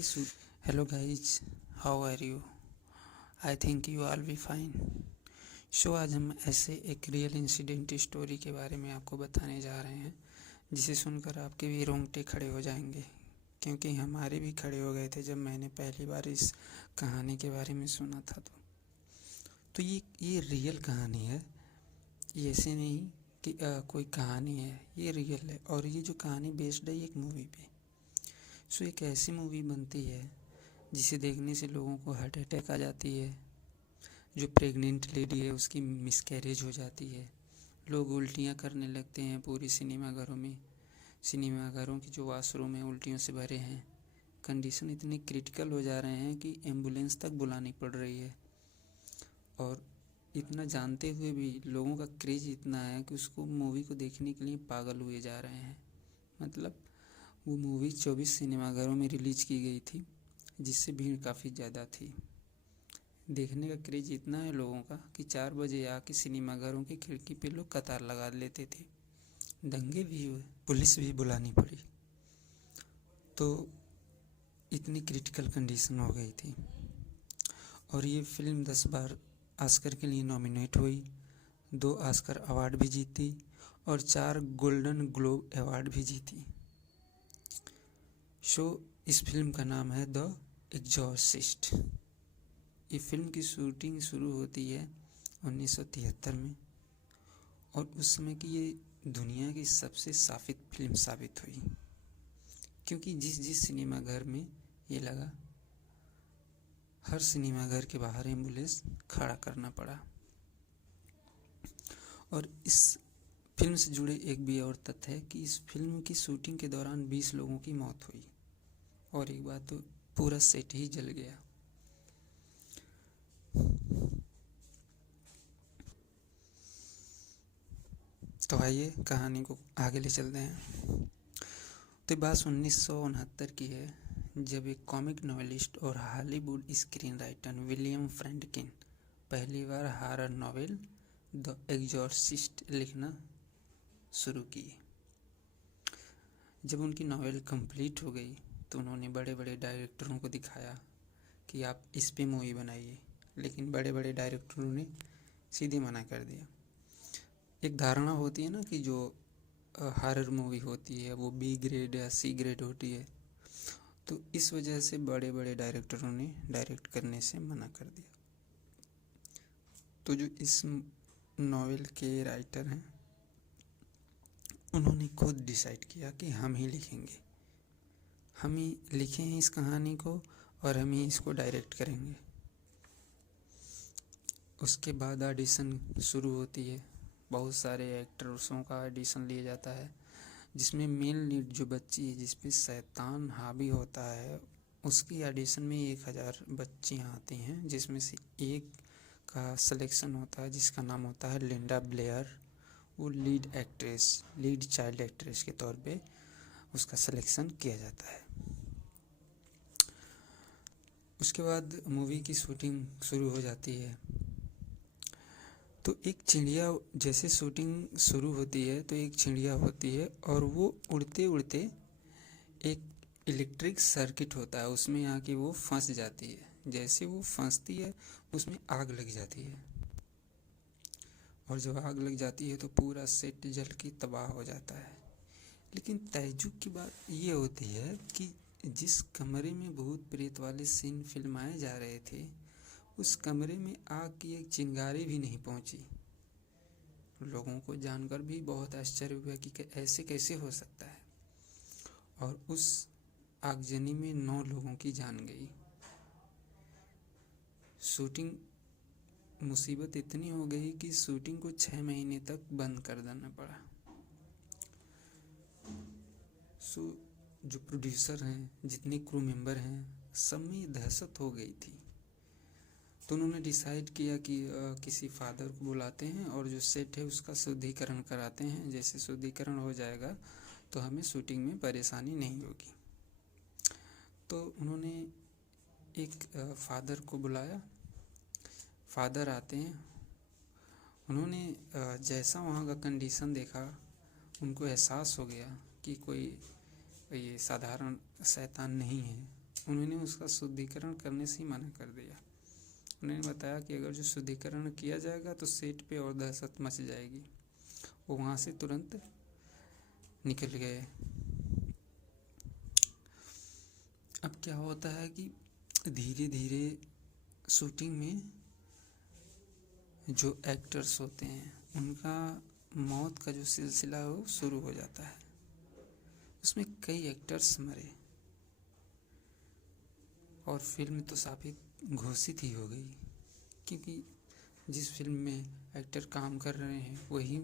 की hello guys, how are you? I think you all be fine. So आज हम ऐसे एक रियल इंसिडेंट स्टोरी के बारे में आपको बताने जा रहे हैं जिसे सुनकर आपके भी रोंगटे खड़े हो जाएंगे, क्योंकि हमारे भी खड़े हो गए थे जब मैंने पहली बार इस कहानी के बारे में सुना था। तो ये रियल कहानी है, ये ऐसे नहीं कि कोई कहानी है, ये रियल है। और ये जो कहानी बेस्ड है एक मूवी पे। सो एक ऐसी मूवी बनती है जिसे देखने से लोगों को हार्ट अटैक आ जाती है, जो प्रेग्नेंट लेडी है उसकी मिसकैरेज हो जाती है, लोग उल्टियाँ करने लगते हैं पूरी सिनेमाघरों में। सिनेमाघरों की जो वॉशरूम है उल्टियों से भरे हैं, कंडीशन इतने क्रिटिकल हो जा रहे हैं कि एम्बुलेंस तक बुलानी पड़ रही है। और इतना जानते हुए भी लोगों का क्रेज इतना है कि उसको मूवी को देखने के लिए पागल हुए जा रहे हैं। मतलब वो मूवी 24 सिनेमाघरों में रिलीज की गई थी, जिससे भीड़ काफ़ी ज़्यादा थी। देखने का क्रेज इतना है लोगों का कि 4 बजे आके सिनेमाघरों की खिड़की पे लोग कतार लगा लेते थे। दंगे भी हुए, पुलिस भी बुलानी पड़ी। तो इतनी क्रिटिकल कंडीशन हो गई थी। और ये फिल्म 10 बार ऑस्कर के लिए नॉमिनेट हुई, 2 ऑस्कर अवार्ड भी जीती और 4 गोल्डन ग्लोब अवार्ड भी जीती। इस फिल्म का नाम है द एग्जॉर्सिस्ट। ये फिल्म की शूटिंग शुरू होती है 1973 में, और उस समय की ये दुनिया की सबसे साफिक फिल्म साबित हुई, क्योंकि जिस सिनेमाघर में ये लगा, हर सिनेमाघर के बाहर एम्बुलेंस खड़ा करना पड़ा। और इस फिल्म से जुड़े एक भी और तथ्य है कि इस फिल्म की शूटिंग के दौरान 20 लोगों की मौत हुई, और एक बात तो पूरा सेट ही जल गया। तो आइए कहानी को आगे ले चलते हैं। तो बात 1969 की है, जब एक कॉमिक नॉवेलिस्ट और Hollywood screen writer William Friedkin पहली बार हॉरर नॉवेल द एग्जॉर्सिस्ट लिखना शुरू किए। जब उनकी नॉवेल कंप्लीट हो गई तो उन्होंने बड़े बड़े डायरेक्टरों को दिखाया कि आप इस पे मूवी बनाइए, लेकिन बड़े बड़े डायरेक्टरों ने सीधे मना कर दिया। एक धारणा होती है ना कि जो हॉरर मूवी होती है वो बी ग्रेड या सी ग्रेड होती है, तो इस वजह से बड़े बड़े डायरेक्टरों ने डायरेक्ट करने से मना कर दिया। तो जो इस नॉवेल के राइटर हैं उन्होंने खुद डिसाइड किया कि हम ही लिखेंगे, हम ही लिखे हैं इस कहानी को और हम ही इसको डायरेक्ट करेंगे। उसके बाद ऑडिशन शुरू होती है, बहुत सारे एक्टर्सों का ऑडिशन लिया जाता है, जिसमें मेन लीड जो बच्ची है जिस पे शैतान हावी होता है, उसकी ऑडिशन में 1000 बच्चियाँ आती हैं, जिसमें से एक का सिलेक्शन होता है जिसका नाम होता है लिंडा ब्लेयर। वो लीड चाइल्ड एक्ट्रेस के तौर पे उसका सिलेक्शन किया जाता है। उसके बाद मूवी की शूटिंग शुरू हो जाती है। तो एक चिड़िया, जैसे शूटिंग शुरू होती है तो एक चिड़िया होती है और वो उड़ते उड़ते एक इलेक्ट्रिक सर्किट होता है उसमें आके वो फंस जाती है। जैसे वो फंसती है उसमें आग लग जाती है, और जब आग लग जाती है तो पूरा सेट जल के तबाह हो जाता है। लेकिन ताज्जुब की बात ये होती है कि जिस कमरे में भूत प्रेत वाले सीन फिल्माए जा रहे थे, उस कमरे में आग की एक चिंगारी भी नहीं पहुंची। लोगों को जानकर भी बहुत आश्चर्य हुआ कि ऐसे कैसे हो सकता है। और उस आगजनी में 9 लोगों की जान गई। शूटिंग मुसीबत इतनी हो गई कि शूटिंग को 6 महीने तक बंद कर देना पड़ा। जो प्रोड्यूसर हैं, जितने क्रू मेंबर हैं, सब में दहशत हो गई थी। तो उन्होंने डिसाइड किया कि किसी फादर को बुलाते हैं और जो सेट है उसका शुद्धिकरण कराते हैं। जैसे शुद्धिकरण हो जाएगा तो हमें शूटिंग में परेशानी नहीं होगी। तो उन्होंने एक फादर को बुलाया। फादर आते हैं, उन्होंने जैसा वहाँ का कंडीशन देखा, उनको एहसास हो गया कि कोई ये साधारण शैतान नहीं है, उन्होंने उसका शुद्धिकरण करने से ही मना कर दिया। उन्होंने बताया कि अगर जो शुद्धिकरण किया जाएगा तो सेट पे और दहशत मच जाएगी। वो वहाँ से तुरंत निकल गए। अब क्या होता है कि धीरे धीरे शूटिंग में जो एक्टर्स होते हैं उनका मौत का जो सिलसिला है वो शुरू हो जाता है। उसमें कई एक्टर्स मरे और फिल्म तो साबित घोषित ही हो गई, क्योंकि जिस फिल्म में एक्टर काम कर रहे हैं वही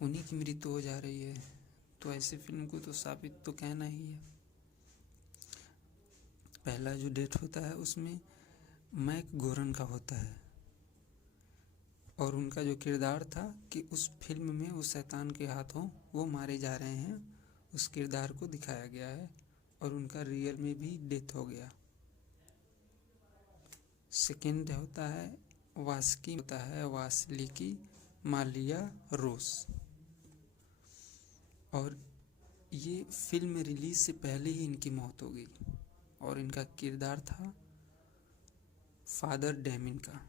उन्हीं की मृत्यु हो जा रही है, तो ऐसे फिल्म को तो साबित तो कहना ही है। पहला जो डेथ होता है उसमें मैक गोरन का होता है और उनका जो किरदार था कि उस फिल्म में उस शैतान के हाथों वो मारे जा रहे हैं, उस किरदार को दिखाया गया है और उनका रियल में भी डेथ हो गया। सेकंड होता है वासिलिकी मालिया रोस, और ये फिल्म रिलीज से पहले ही इनकी मौत हो गई और इनका किरदार था फादर डैमिन का।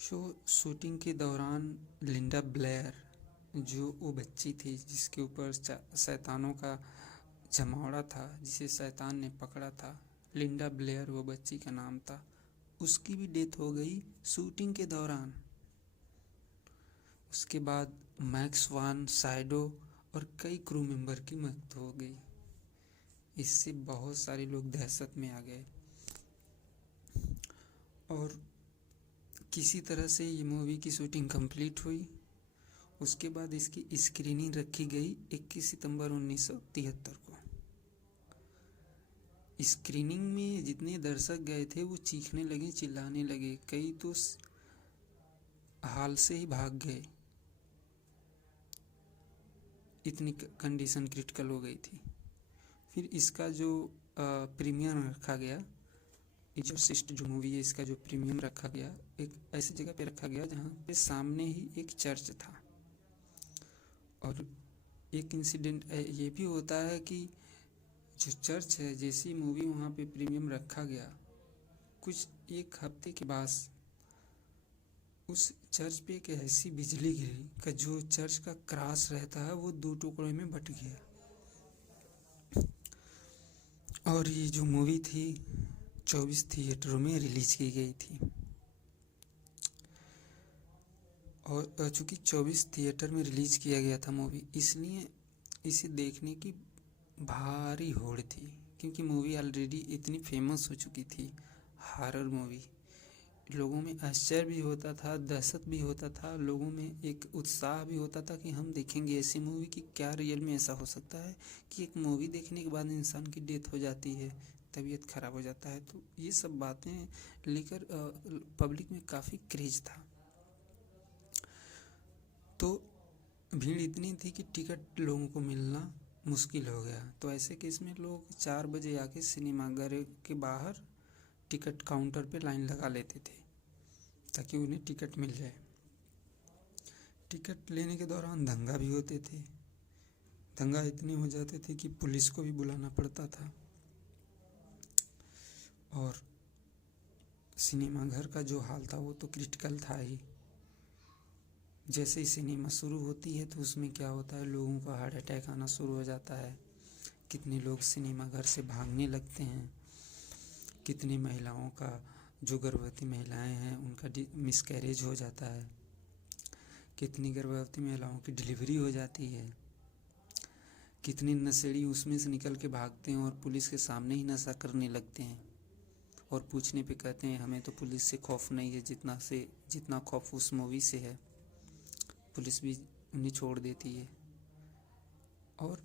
शूटिंग के दौरान लिंडा ब्लेयर, जो वो बच्ची थी जिसके ऊपर शैतानों का जमावड़ा था, जिसे शैतान ने पकड़ा था, लिंडा ब्लेयर वो बच्ची का नाम था, उसकी भी डेथ हो गई शूटिंग के दौरान। उसके बाद मैक्स वान साइडो और कई क्रू मेंबर की मौत हो गई। इससे बहुत सारे लोग दहशत में आ गए और किसी तरह से ये मूवी की शूटिंग कंप्लीट हुई। उसके बाद इसकी स्क्रीनिंग रखी गई 21 सितंबर 1973 को। स्क्रीनिंग में जितने दर्शक गए थे वो चीखने लगे, चिल्लाने लगे, कई तो हाल से ही भाग गए, इतनी कंडीशन क्रिटिकल हो गई थी। फिर इसका जो प्रीमियर रखा गया, एक्सोर्सिस्ट जो मूवी है इसका जो प्रीमियम रखा गया, एक ऐसी जगह पे रखा गया जहाँ पे सामने ही एक चर्च था। और एक इंसिडेंट ये भी होता है कि जो चर्च है, जैसी मूवी वहाँ पे प्रीमियम रखा गया, कुछ एक हफ्ते के बाद उस चर्च पे एक ऐसी बिजली गिरी कि जो चर्च का क्रॉस रहता है वो 2 टुकड़ों में बट गया। और ये जो मूवी थी 24 थिएटरों में रिलीज की गई थी और चूँकि 24 थिएटर में रिलीज किया गया था मूवी, इसलिए इसे देखने की भारी होड़ थी, क्योंकि मूवी ऑलरेडी इतनी फेमस हो चुकी थी। हॉरर मूवी, लोगों में आश्चर्य भी होता था, दहशत भी होता था, लोगों में एक उत्साह भी होता था कि हम देखेंगे ऐसी मूवी कि क्या रियल में ऐसा हो सकता है कि एक मूवी देखने के बाद इंसान की डेथ हो जाती है, तबीयत खराब हो जाता है। तो ये सब बातें लेकर पब्लिक में काफ़ी क्रेज था। तो भीड़ इतनी थी कि टिकट लोगों को मिलना मुश्किल हो गया। तो ऐसे केस में लोग 4 बजे आके सिनेमाघर के बाहर टिकट काउंटर पे लाइन लगा लेते थे ताकि उन्हें टिकट मिल जाए। टिकट लेने के दौरान दंगा भी होते थे, दंगा इतने हो जाते थे कि पुलिस को भी बुलाना पड़ता था। और सिनेमाघर का जो हाल था वो तो क्रिटिकल था ही। जैसे ही सिनेमा शुरू होती है तो उसमें क्या होता है, लोगों को हार्ट अटैक आना शुरू हो जाता है, कितने लोग सिनेमाघर से भागने लगते हैं, कितनी महिलाओं का, जो गर्भवती महिलाएं हैं उनका मिसकैरेज हो जाता है, कितनी गर्भवती महिलाओं की डिलीवरी हो जाती है, कितनी नशेड़ी उसमें से निकल के भागते हैं और पुलिस के सामने ही नशा करने लगते हैं और पूछने पे कहते हैं हमें तो पुलिस से खौफ नहीं है जितना खौफ उस मूवी से है। पुलिस भी उन्हें छोड़ देती है और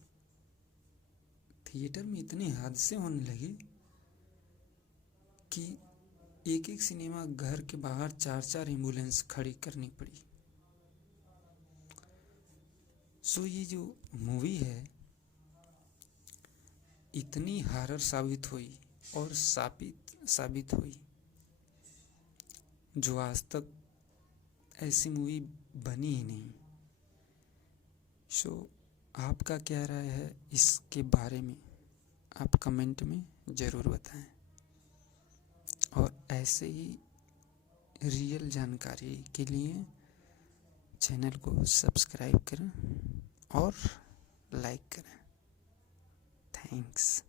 थिएटर में इतने हादसे होने लगे कि एक सिनेमा घर के बाहर 4-4 एम्बुलेंस खड़ी करनी पड़ी। सो ये जो मूवी है इतनी हॉरर साबित हुई और साबित हुई, जो आज तक ऐसी मूवी बनी ही नहीं। सो आपका क्या राय है इसके बारे में? आप कमेंट में ज़रूर बताएं। और ऐसे ही रियल जानकारी के लिए चैनल को सब्सक्राइब करें और लाइक करें। थैंक्स।